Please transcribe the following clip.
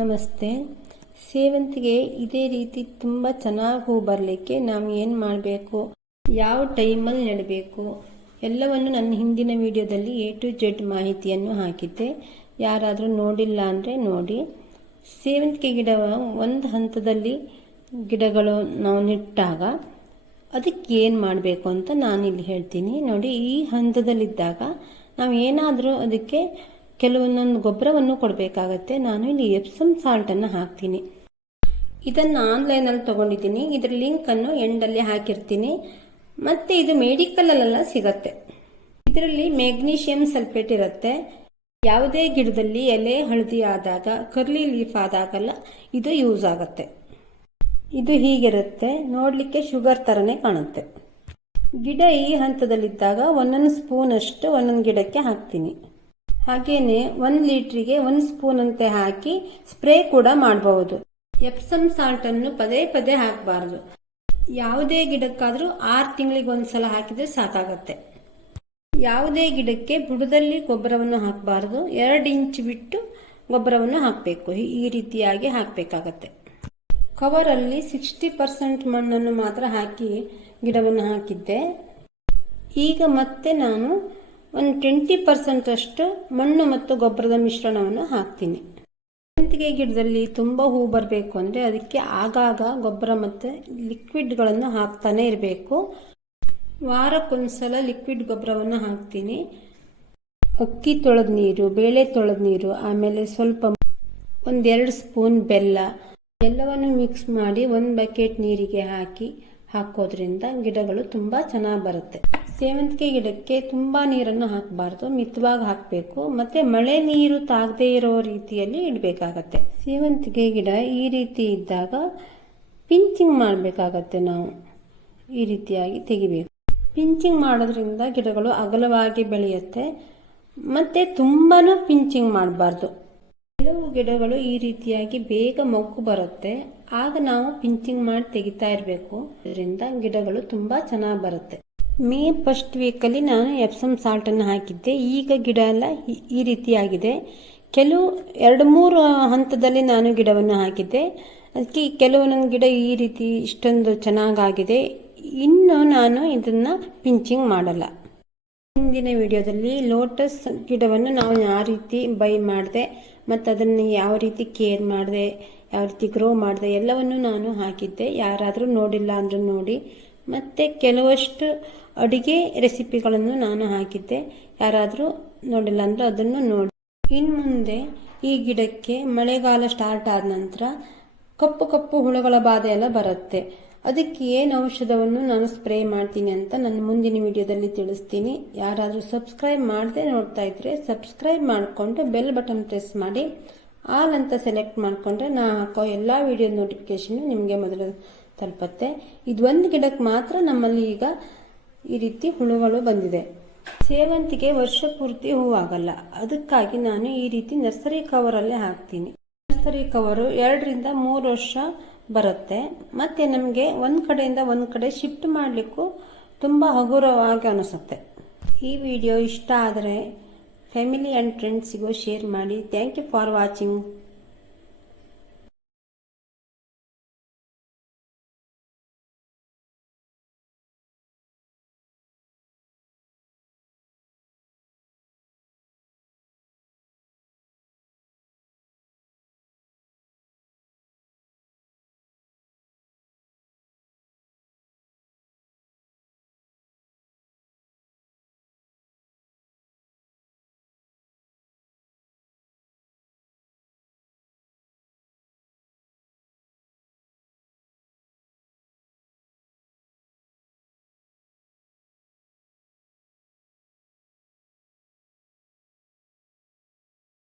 ನಮಸ್ತೆ. ಸೇವಂತಿಗೆ ಇದೇ ರೀತಿ ತುಂಬ ಚೆನ್ನಾಗಿ ಹೂ ಬರಲಿಕ್ಕೆ ನಾವು ಏನು ಮಾಡಬೇಕು? ಯಾವ ಟೈಮಲ್ಲಿ ನೆಡಬೇಕು? ಎಲ್ಲವನ್ನು ನನ್ನ ಹಿಂದಿನ ವಿಡಿಯೋದಲ್ಲಿ ಎ ಟು ಜೆಡ್ ಮಾಹಿತಿಯನ್ನು ಹಾಕಿದ್ದೆ. ಯಾರಾದರೂ ನೋಡಿಲ್ಲ ಅಂದರೆ ನೋಡಿ. ಸೇವಂತಿಗೆ ಗಿಡ ಒಂದು ಹಂತದಲ್ಲಿ ಗಿಡಗಳು ನಾವು ನೆಟ್ಟಾಗ ಅದಕ್ಕೆ ಏನು ಮಾಡಬೇಕು ಅಂತ ನಾನು ಇಲ್ಲಿ ಹೇಳ್ತೀನಿ. ನೋಡಿ, ಈ ಹಂತದಲ್ಲಿದ್ದಾಗ ನಾವು ಏನಾದರೂ ಅದಕ್ಕೆ ಕೆಲವೊಂದೊಂದು ಗೊಬ್ಬರವನ್ನು ಕೊಡಬೇಕಾಗತ್ತೆ. ನಾನು ಇಲ್ಲಿ ಎಪ್ಸಮ್ ಸಾಲ್ಟನ್ನು ಹಾಕ್ತೀನಿ. ಇದನ್ನು ಆನ್ಲೈನಲ್ಲಿ ತೊಗೊಂಡಿದ್ದೀನಿ. ಇದರ ಲಿಂಕನ್ನು ಎಂಡಲ್ಲಿ ಹಾಕಿರ್ತೀನಿ. ಮತ್ತು ಇದು ಮೆಡಿಕಲಲ್ಲೆಲ್ಲ ಸಿಗತ್ತೆ. ಇದರಲ್ಲಿ ಮೆಗ್ನೀಷಿಯಂ ಸಲ್ಫೇಟ್ ಇರುತ್ತೆ. ಯಾವುದೇ ಗಿಡದಲ್ಲಿ ಎಲೆ ಹಳದಿ ಆದಾಗ ಕರ್ಲಿ ಲೀಫ್ ಆದಾಗಲ್ಲ, ಇದು ಯೂಸ್ ಆಗುತ್ತೆ. ಇದು ಹೀಗಿರುತ್ತೆ. ನೋಡಲಿಕ್ಕೆ ಶುಗರ್ ಥರನೇ ಕಾಣುತ್ತೆ. ಗಿಡ ಈ ಹಂತದಲ್ಲಿದ್ದಾಗ ಒಂದೊಂದು ಸ್ಪೂನ್ ಅಷ್ಟು ಒಂದೊಂದು ಗಿಡಕ್ಕೆ ಹಾಕ್ತೀನಿ. ಹಾಗೇನೆ ಒಂದು ಲೀಟ್ರಿಗೆ ಒಂದು ಸ್ಪೂನ್ ಅಂತೆ ಹಾಕಿ ಸ್ಪ್ರೇ ಕೂಡ ಮಾಡಬಹುದು. ಎಪ್ಸಮ್ ಸಾಲ್ಟ್ ಅನ್ನು ಪದೇ ಪದೇ ಹಾಕಬಾರ್ದು. ಯಾವುದೇ ಗಿಡಕ್ಕಾದ್ರೂ ಆರು ತಿಂಗಳಿಗೆ ಒಂದ್ಸಲ ಹಾಕಿದ್ರೆ ಸಾಕಾಗತ್ತೆ. ಯಾವುದೇ ಗಿಡಕ್ಕೆ ಬುಡದಲ್ಲಿ ಗೊಬ್ಬರವನ್ನು ಹಾಕಬಾರ್ದು. ಎರಡು ಇಂಚ್ ಬಿಟ್ಟು ಗೊಬ್ಬರವನ್ನು ಹಾಕಬೇಕು. ಈ ರೀತಿಯಾಗಿ ಹಾಕಬೇಕಾಗತ್ತೆ. ಕವರಲ್ಲಿ ಸಿಕ್ಸ್ಟಿ ಪರ್ಸೆಂಟ್ ಮಣ್ಣನ್ನು ಮಾತ್ರ ಹಾಕಿ ಗಿಡವನ್ನು ಹಾಕಿದ್ದೆ. ಈಗ ಮತ್ತೆ ನಾನು ಒಂದು ಟ್ವೆಂಟಿ ಪರ್ಸೆಂಟ್ ಅಷ್ಟು ಮಣ್ಣು ಮತ್ತು ಗೊಬ್ಬರದ ಮಿಶ್ರಣವನ್ನು ಹಾಕ್ತೀನಿ. ಸೇವಂತಿಗೆ ಗಿಡದಲ್ಲಿ ತುಂಬ ಹೂ ಬರಬೇಕು ಅಂದರೆ ಅದಕ್ಕೆ ಆಗಾಗ ಗೊಬ್ಬರ ಮತ್ತು ಲಿಕ್ವಿಡ್ಗಳನ್ನು ಹಾಕ್ತಾನೆ ಇರಬೇಕು. ವಾರಕ್ಕೊಂದ್ಸಲ ಲಿಕ್ವಿಡ್ ಗೊಬ್ಬರವನ್ನು ಹಾಕ್ತೀನಿ. ಅಕ್ಕಿ ತೊಳೆದ ನೀರು, ಬೇಳೆ ತೊಳೆದ ನೀರು, ಆಮೇಲೆ ಸ್ವಲ್ಪ ಒಂದೆರಡು ಸ್ಪೂನ್ ಬೆಲ್ಲ. ಎಲ್ಲವನ್ನು ಮಿಕ್ಸ್ ಮಾಡಿ ಒಂದು ಬಕೆಟ್ ನೀರಿಗೆ ಹಾಕಿ ಹಾಕೋದ್ರಿಂದ ಗಿಡಗಳು ತುಂಬ ಚೆನ್ನಾಗಿ ಬರುತ್ತೆ. ಸೇವಂತಿಗೆ ಗಿಡಕ್ಕೆ ತುಂಬ ನೀರನ್ನು ಹಾಕಬಾರ್ದು. ಮಿತವಾಗಿ ಹಾಕಬೇಕು. ಮತ್ತು ಮಳೆ ನೀರು ತಾಗದೇ ಇರೋ ರೀತಿಯಲ್ಲಿ ಇಡಬೇಕಾಗತ್ತೆ. ಸೇವಂತಿಗೆ ಗಿಡ ಈ ರೀತಿ ಇದ್ದಾಗ ಪಿಂಚಿಂಗ್ ಮಾಡಬೇಕಾಗತ್ತೆ ನಾವು. ಈ ರೀತಿಯಾಗಿ ತೆಗಿಬೇಕು. ಪಿಂಚಿಂಗ್ ಮಾಡೋದ್ರಿಂದ ಗಿಡಗಳು ಅಗಲವಾಗಿ ಬೆಳೆಯುತ್ತೆ. ಮತ್ತು ತುಂಬಾ ಪಿಂಚಿಂಗ್ ಮಾಡಬಾರ್ದು. ಕೆಲವು ಗಿಡಗಳು ಈ ರೀತಿಯಾಗಿ ಬೇಗ ಮೊಗ್ಗು ಬರುತ್ತೆ. ಆಗ ನಾವು ಪಿಂಚಿಂಗ್ ಮಾಡಿ ತೆಗಿತಾ ಇರಬೇಕು. ಇದರಿಂದ ಗಿಡಗಳು ತುಂಬಾ ಚೆನ್ನಾಗಿ ಬರುತ್ತೆ. ಮೇ ಫಸ್ಟ್ ವೀಕಲ್ಲಿ ನಾನು ಎಪ್ಸಮ್ ಸಾಲ್ಟನ್ನು ಹಾಕಿದ್ದೆ. ಈಗ ಗಿಡ ಎಲ್ಲ ಈ- ರೀತಿಯಾಗಿದೆ. ಕೆಲವು ಎರಡು ಮೂರು ಹಂತದಲ್ಲಿ ನಾನು ಗಿಡವನ್ನು ಹಾಕಿದ್ದೆ. ಅದಕ್ಕೆ ಕೆಲವೊಂದೊಂದು ಗಿಡ ಈ ರೀತಿ ಇಷ್ಟೊಂದು ಚೆನ್ನಾಗಾಗಿದೆ. ಇನ್ನು ನಾನು ಇದನ್ನ ಪಿಂಚಿಂಗ್ ಮಾಡಲ್ಲ. ಹಿಂದಿನ ವಿಡಿಯೋದಲ್ಲಿ ಲೋಟಸ್ ಗಿಡವನ್ನು ನಾವು ಯಾವ ರೀತಿ ಬೈ ಮಾಡಿದೆ, ಮತ್ತು ಅದನ್ನು ಯಾವ ರೀತಿ ಕೇರ್ ಮಾಡಿದೆ, ಯಾವ ರೀತಿ ಗ್ರೋ ಮಾಡಿದೆ ಎಲ್ಲವನ್ನು ನಾನು ಹಾಕಿದ್ದೆ. ಯಾರಾದರೂ ನೋಡಿಲ್ಲ ಅಂದರೂ ನೋಡಿ. ಮತ್ತು ಕೆಲವಷ್ಟು ಅಡುಗೆ ರೆಸಿಪಿಗಳನ್ನು ನಾನು ಹಾಕಿದ್ದೆ. ಯಾರಾದರೂ ನೋಡಿಲ್ಲ ಅಂದರೆ ಅದನ್ನು ನೋಡಿ. ಇನ್ನು ಮುಂದೆ ಈ ಗಿಡಕ್ಕೆ ಮಳೆಗಾಲ ಸ್ಟಾರ್ಟ್ ಆದ ನಂತರ ಕಪ್ಪು ಕಪ್ಪು ಹುಳುಗಳ ಬಾಧೆ ಎಲ್ಲ ಬರುತ್ತೆ. ಅದಕ್ಕೆ ಏನು ಔಷಧವನ್ನು ನಾನು ಸ್ಪ್ರೇ ಮಾಡ್ತೀನಿ ಅಂತ ನನ್ನ ಮುಂದಿನ ವಿಡಿಯೋದಲ್ಲಿ ತಿಳಿಸ್ತೀನಿ. ಯಾರಾದರೂ ಸಬ್ಸ್ಕ್ರೈಬ್ ಮಾಡದೆ ನೋಡ್ತಾ ಇದ್ರೆ ಸಬ್ಸ್ಕ್ರೈಬ್ ಮಾಡಿಕೊಂಡು ಬೆಲ್ ಬಟನ್ ಪ್ರೆಸ್ ಮಾಡಿ. ಆಲ್ ಅಂತ ಸೆಲೆಕ್ಟ್ ಮಾಡಿಕೊಂಡ್ರೆ ನಾ ಹಾಕೋ ಎಲ್ಲ ವಿಡಿಯೋ ನೋಟಿಫಿಕೇಶನ್ ನಿಮಗೆ ಮೊದಲು ತಲುಪತ್ತೆ. ಇದು ಒಂದು ಗಿಡಕ್ಕೆ ಮಾತ್ರ ನಮ್ಮಲ್ಲಿ ಈಗ ಈ ರೀತಿ ಹುಳುಗಳು ಬಂದಿದೆ. ಸೇವಂತಿಗೆ ವರ್ಷ ಪೂರ್ತಿ ಹೂವಾಗಲ್ಲ. ಅದಕ್ಕಾಗಿ ನಾನು ಈ ರೀತಿ ನರ್ಸರಿ ಕವರಲ್ಲೇ ಹಾಕ್ತೀನಿ. ನರ್ಸರಿ ಎರಡರಿಂದ ಮೂರು ವರ್ಷ ಬರುತ್ತೆ. ಮತ್ತೆ ನಮಗೆ ಒಂದು ಕಡೆಯಿಂದ ಒಂದು ಕಡೆ ಶಿಫ್ಟ್ ಮಾಡಲಿಕ್ಕೂ ತುಂಬ ಹಗುರವಾಗಿ ಅನಿಸುತ್ತೆ. ಈ ವಿಡಿಯೋ ಇಷ್ಟ ಆದರೆ ಫ್ಯಾಮಿಲಿ ಆ್ಯಂಡ್ ಫ್ರೆಂಡ್ಸಿಗೂ ಶೇರ್ ಮಾಡಿ. Thank you for watching